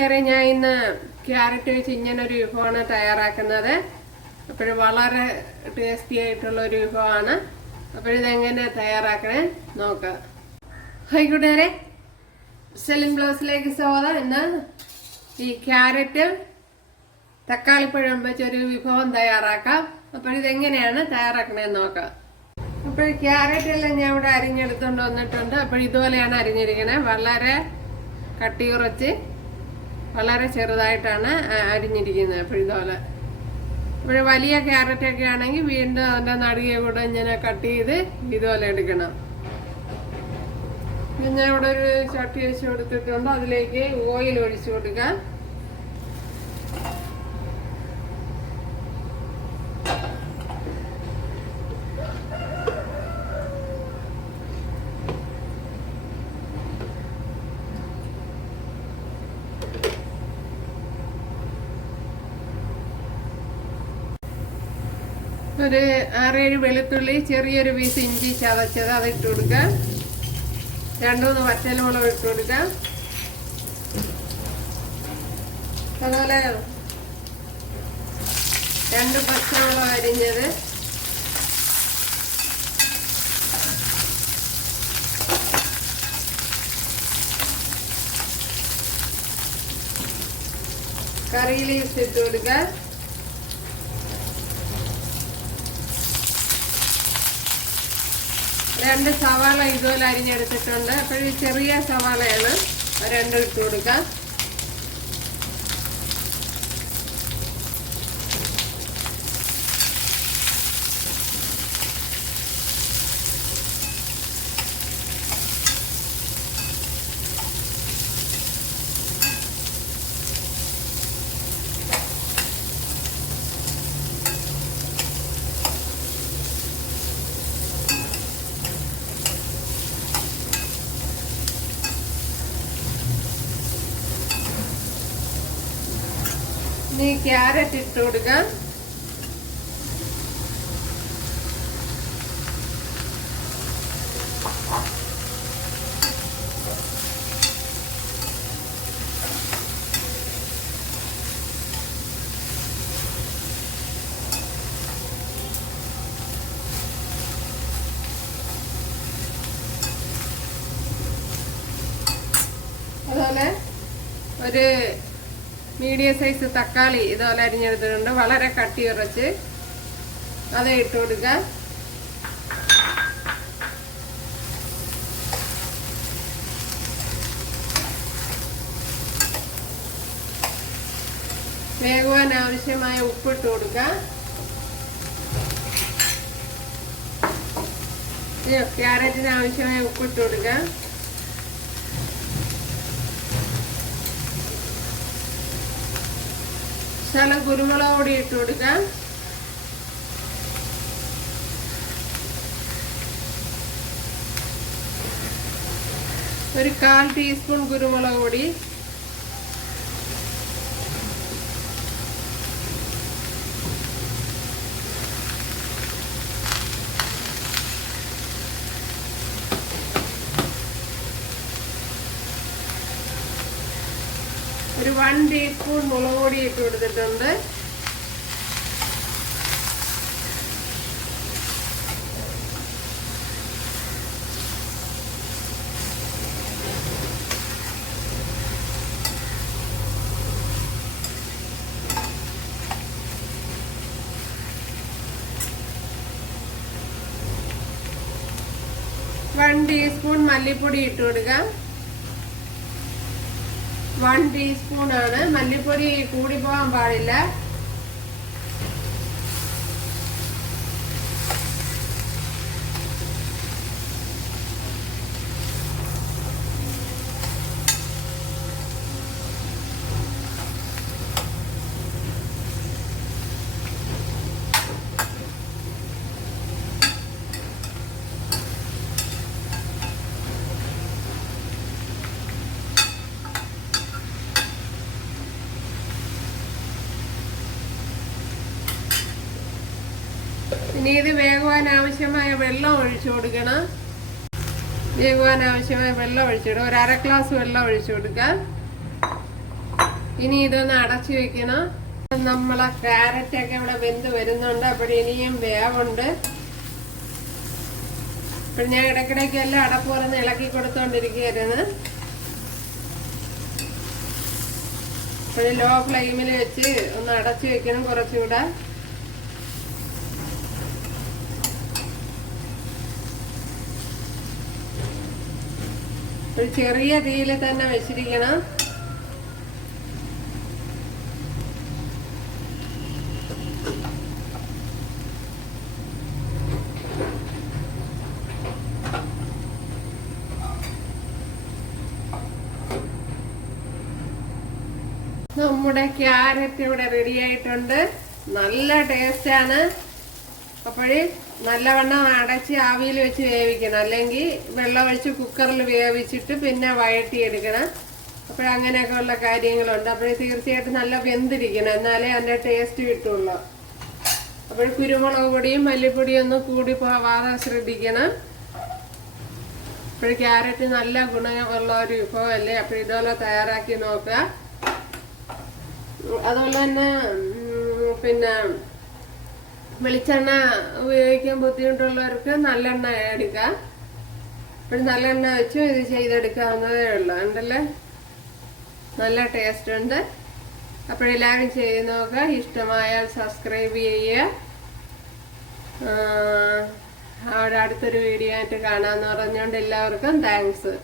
കൂട്ടുകാരെ, ഞാൻ ഇന്ന് ക്യാരറ്റ് വെച്ച് ഇങ്ങനൊരു വിഭവമാണ് തയ്യാറാക്കുന്നത്. അപ്പോൾ വളരെ ടേസ്റ്റി ആയിട്ടുള്ള ഒരു വിഭവമാണ്. അപ്പോൾ ഇതെങ്ങനെ തയ്യാറാക്കണേ നോക്കാം. ഹായ് കൂട്ടുകാരെ, സെലിൻ ബ്ലൗസിലേക്ക് സ്വാഗതം. ഇന്ന് ഈ ക്യാരറ്റ് തക്കാളിപ്പഴം വെച്ചൊരു വിഭവം തയ്യാറാക്കാം. അപ്പോൾ ഇതെങ്ങനെയാണ് തയ്യാറാക്കണേന്ന് നോക്കാം. അപ്പോൾ ക്യാരറ്റ് എല്ലാം ഞാൻ ഇവിടെ അരിഞ്ഞെടുത്തുകൊണ്ട് വന്നിട്ടുണ്ട്. അപ്പോൾ ഇതുപോലെയാണ് അരിഞ്ഞിരിക്കണേ. വളരെ കട്ടി കുറച്ച് വളരെ ചെറുതായിട്ടാണ് അരിഞ്ഞിരിക്കുന്നത്. അപ്പോൾ ഇതുപോലെ വലിയ ക്യാരറ്റൊക്കെ ആണെങ്കിൽ വീണ്ടും അതിൻ്റെ നടുകെ കൂടെ ഇങ്ങനെ കട്ട് ചെയ്ത് ഇതുപോലെ എടുക്കണം. പിന്നെ ഇവിടെ ഒരു ചട്ടി വെച്ച് കൊടുത്തിട്ടുണ്ട്. അതിലേക്ക് ഓയിൽ ഒഴിച്ചു കൊടുക്കാം. ഒരു 6-7 വെളുത്തുള്ളി, ചെറിയൊരു പീസ് ഇഞ്ചി ചതച്ചത് അത് ഇട്ട് കൊടുക്കാം. 2-3 വറ്റൽമുളക് ഇട്ട് കൊടുക്കാം. അതുപോലെ 2 പച്ചമുളക് അരിഞ്ഞത്, കറി ലീവ്സ് ഇട്ട് കൊടുക്കാം. രണ്ട് സവാള ഇതുപോലെ അരിഞ്ഞെടുത്തിട്ടുണ്ട്. അപ്പോൾ ഈ ചെറിയ സവാളയാണ്, 2 ഇട്ട് കൊടുക്കാം. ഇനി ക്യാരറ്റ് ഇട്ട് കൊടുക്കാം. അതുപോലെ ഒരു മീഡിയം സൈസ് തക്കാളി ഇതുപോലെ അരിഞ്ഞെടുത്തിട്ടുണ്ട്. വളരെ കട്ടി കുറച്ച് അത് ഇട്ട് കൊടുക്കാം. വേകുവാൻ ആവശ്യമായ ഉപ്പിട്ട് കൊടുക്കാം. ക്യാരറ്റിന് ആവശ്യമായ ഉപ്പിട്ട് കൊടുക്കാം. ശകലം കുരുമുളക് പൊടി ഇട്ട് കൊടുക്കാം. ഒരു 1/4 ടീസ്പൂൺ കുരുമുളക് പൊടി, ഒരു 1 ടീസ്പൂൺ മുളക് പൊടി ഇട്ട് കൊടുത്തിട്ടുണ്ട്. ഒരു ടീസ്പൂൺ മല്ലിപ്പൊടി ഇട്ട് കൊടുക്കാം. 1 ടീസ്പൂൺ ആണ്. മല്ലിപ്പൊടി കൂടി പോകാൻ പാടില്ല. ഇനി ഇത് വേകുവാൻ ആവശ്യമായ വെള്ളം ഒഴിച്ചു കൊടുക്കണം. വേകുവാൻ ആവശ്യമായ വെള്ളം ഒഴിച്ചിടും. ഒരു 1/2 ഗ്ലാസ് വെള്ളം ഒഴിച്ചു കൊടുക്കാം. ഇനി ഇതൊന്ന് അടച്ചു വെക്കണം. നമ്മളെ ക്യാരറ്റൊക്കെ ഇവിടെ വെന്ത് വരുന്നുണ്ട്. അപ്പോൾ ഇനിയും വേവുണ്ട്. അപ്പോൾ ഞാൻ ഇടയ്ക്കിടയ്ക്ക് എല്ലാം അടപ്പുറന്ന് ഇളക്കി കൊടുത്തോണ്ടിരിക്കുകയായിരുന്നു. അപ്പോൾ ലോ ഫ്ലെയിമിൽ വെച്ച് ഒന്ന് അടച്ചു വെക്കണം കുറച്ചുകൂടെ. ഒരു ചെറിയ തീയിൽ തന്നെ വെച്ചിരിക്കണം. നമ്മുടെ ക്യാരറ്റ് ഇവിടെ റെഡി ആയിട്ടുണ്ട്. നല്ല ടേസ്റ്റാണ്. അപ്പോൾ നല്ലവണ്ണം അടച്ച് ആവിയിൽ വെച്ച് വേവിക്കണം, അല്ലെങ്കിൽ വെള്ളം ഒഴിച്ച് കുക്കറിൽ വേവിച്ചിട്ട് പിന്നെ വഴറ്റിയെടുക്കണം. അപ്പോഴങ്ങനെയൊക്കെ ഉള്ള കാര്യങ്ങളുണ്ട്. അപ്പോൾ തീർച്ചയായിട്ടും നല്ല വെന്തിരിക്കണം, എന്നാലേ അതിൻ്റെ ടേസ്റ്റ് കിട്ടുള്ളൂ. അപ്പോൾ കുരുമുളക് പൊടിയും മല്ലിപ്പൊടിയും ഒന്നും കൂടി പോവാതെ ശ്രദ്ധിക്കണം. അപ്പോൾ ക്യാരറ്റ് നല്ല ഗുണമുള്ള ഒരു വിഭവമല്ലേ. അപ്പോൾ ഇതുപോലെ തയ്യാറാക്കി നോക്കുക. അതുപോലെ തന്നെ പിന്നെ വെളിച്ചെണ്ണ ഉപയോഗിക്കാൻ ബുദ്ധിമുട്ടുള്ളവർക്ക് നല്ലെണ്ണ എടുക്കാം. അപ്പോൾ നല്ലെണ്ണ വെച്ച് ഇത് ചെയ്തെടുക്കാവുന്നതേ ഉള്ളൂ. ഉണ്ടല്ലേ, നല്ല ടേസ്റ്റ് ഉണ്ട്. അപ്പോഴെല്ലാവരും ചെയ്ത് നോക്കുക. ഇഷ്ടമായാൽ സബ്സ്ക്രൈബ് ചെയ്യുക. അവിടെ അടുത്തൊരു വീഡിയോ ആയിട്ട് കാണാമെന്ന് പറഞ്ഞുകൊണ്ട് എല്ലാവർക്കും താങ്ക്സ്.